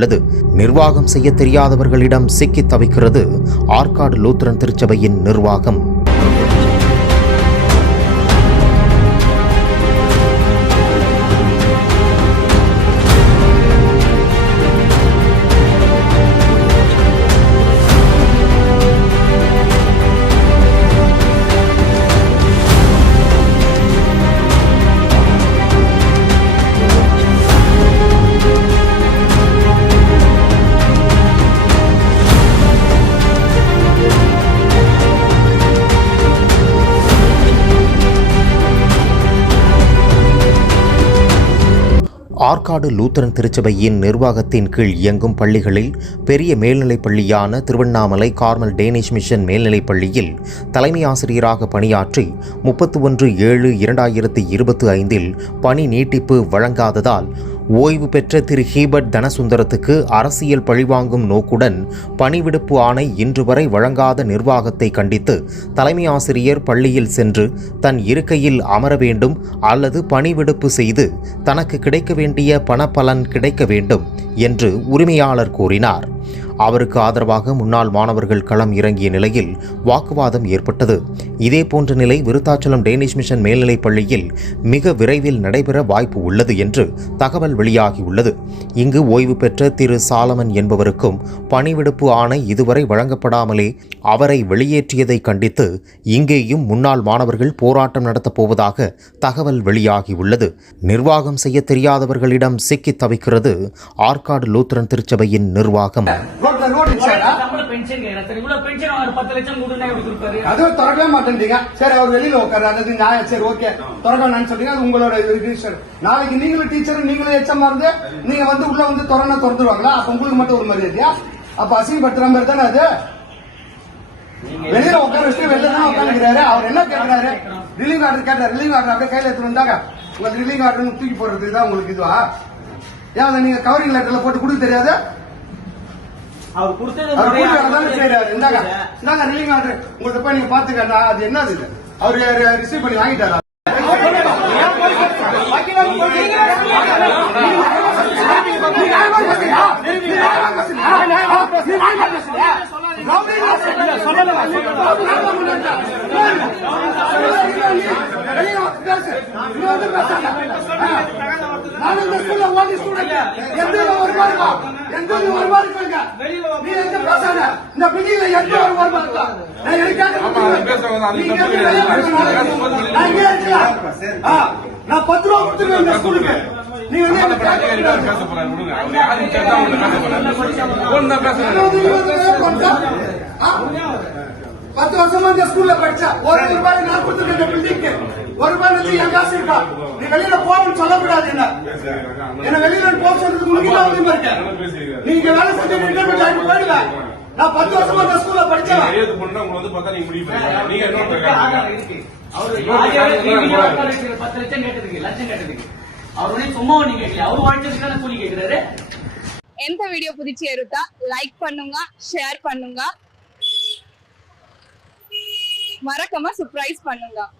உள்ளது. நிர்வாகம் செய்ய தெரியாதவர்களிடம் சிக்கித் தவிக்கிறது ஆற்காடு லூத்ரன் திருச்சபையின் நிர்வாகம். ஆற்காடு லூத்தரன் திருச்சபையின் நிர்வாகத்தின் கீழ் இயங்கும் பள்ளிகளில் பெரிய மேல்நிலைப் பள்ளியான திருவண்ணாமலை கார்மல் டேனிஷ் மிஷன் மேல்நிலைப் பள்ளியில் தலைமை ஆசிரியராக பணியாற்றி முப்பத்தி ஒன்று ஏழு இரண்டாயிரத்தி இருபத்தி ஐந்தில் பணி நீட்டிப்பு வழங்காததால் ஓய்வு பெற்ற திரு ஹீபர்ட் தனசுந்தரத்துக்கு அரசியல் பழிவாங்கும் நோக்குடன் பணிவிடுப்பு ஆணை இன்று வரை வழங்காத நிர்வாகத்தை கண்டித்து தலைமை ஆசிரியர் பள்ளியில் சென்று தன் இருக்கையில் அமர வேண்டும் அல்லது பணிவிடுப்பு செய்து தனக்கு கிடைக்க வேண்டிய பணப்பலன் கிடைக்க வேண்டும் என்று உரிமையாளர் கூறினார். அவருக்கு ஆதரவாக முன்னாள் மாணவர்கள் களம் இறங்கிய நிலையில் வாக்குவாதம் ஏற்பட்டது. இதேபோன்ற நிலை விருத்தாச்சலம் டேனிஷ் மிஷன் மேல்நிலைப் பள்ளியில் மிக விரைவில் நடைபெற வாய்ப்பு உள்ளது என்று தகவல் வெளியாகியுள்ளது. இங்கு ஓய்வு பெற்ற திரு. சாலமன் என்பவருக்கும் பணிவிடுப்பு ஆணை இதுவரை வழங்கப்படாமலே அவரை வெளியேற்றியதை கண்டித்து இங்கேயும் முன்னாள் மாணவர்கள் போராட்டம் நடத்தப் போவதாக தகவல் வெளியாகியுள்ளது. நிர்வாகம் செய்ய தெரியாதவர்களிடம் சிக்கித் தவிக்கிறது ஆற்காடு லூத்ரன் திருச்சபையின் நிர்வாகம். ரோட்ல ரோடு சாரா சம்பளம் பென்ஷன் கேக்குறேன் சார் இவ்வளவு பென்ஷன் அவர் பத்து லட்சம் கொடுனா எப்படி கொடுப்பாரு. அதுவும் திறக்கவே மாட்டேன்றீங்க. சரி அவர் வெளியில உட்காரு அது நியாயம். சரி ஓகே திறக்கணும்னு சொல்றீங்க. அது உங்களோட இது சார் நாளைக்கு நீங்களும் டீச்சர் நீங்களும் எச்சமா இருந்து நீங்க வந்து உள்ள வந்து திறனா திறந்துருவாங்களா? அப்ப உங்களுக்கு மட்டும் ஒரு மரியாதையா அப்ப அசிங்கப்படுத்துற மாதிரி தானே அது? வெளியில உட்கார வச்சுட்டு வெளில தான் உட்காந்துக்கிறாரு அவர் என்ன கேட்கிறாரு ரிலீவ் ஆர்டர் கேட்டார். ரிலீவ் ஆர்டர் அப்படியே கையில எடுத்து வந்தாங்க. உங்களுக்கு ரிலீவ் ஆர்டர் தூக்கி போடுறதுக்கு தான் உங்களுக்கு இதுவா? ஏன் நீங்க கவரிங் லெட்டர்ல போட்டு கொடுக்க தெரியாது? அவர் கொடுத்தது இந்தாங்க ஆர்டர் உங்கள்ட்ட போய் நீங்க பாத்துக்கண்டா அது என்னது இது? அவர் ரிசீவ் பண்ணி வாங்கிட்டாரா? நான் இந்த ஸ்கூல்ல ஓடி ஸ்டூடெண்ட் எந்த இருக்கா இருக்காங்க நீ பேசாத இந்த ஒரு இருக்கா நான் எனக்கு நான் நான் பத்து ரூபா கொடுத்துருவேன் இந்த ஸ்கூலுக்கு நீ வந்து வருஷமா இந்த ஸ்கூல்ல படிச்சா ஒரு ரூபாய் நான் கொடுத்துருக்கேன் பில்டிங்க்கு ஒரு ரூபாய் வச்சு என் காசு இருக்கா நீ வெளியில போகணும்னு சொல்லக்கூடாது என்ன என்ன வெளியில போக சொல்றதுக்கு உங்களுக்கு தான் உரிமை இருக்கு நீங்க வேலை செஞ்சு ரிட்டைர்மெண்ட் ஆகிட்டு போயிடுவேன் நான் பத்து வருஷமா இந்த ஸ்கூல்ல படிச்சவன் கையெழுத்து போட்டா உங்களை வந்து பார்த்தா நீங்க முடிவு பண்ணுவீங்க. நீங்க என்ன ஆதாரம் பண்றீங்க? இருக்கு. அவரு ஆதியாவே நீங்க உட்கார வச்சு பத்து லட்சம் கேட்டதுக்கு லட்சம் கேட்டதுக்கு அவர் உடனே சும்மா ஒண்ணு கேட்கல அவர் வாழ்க்கைக்கான கூலி கேட்கிறாரு ఎంత వీడియో పుదిచి ఎరుతా లైక్ பண்ணுங்க ஷேர் பண்ணுங்க மறக்காம சர்ப்ரைஸ் பண்ணுங்க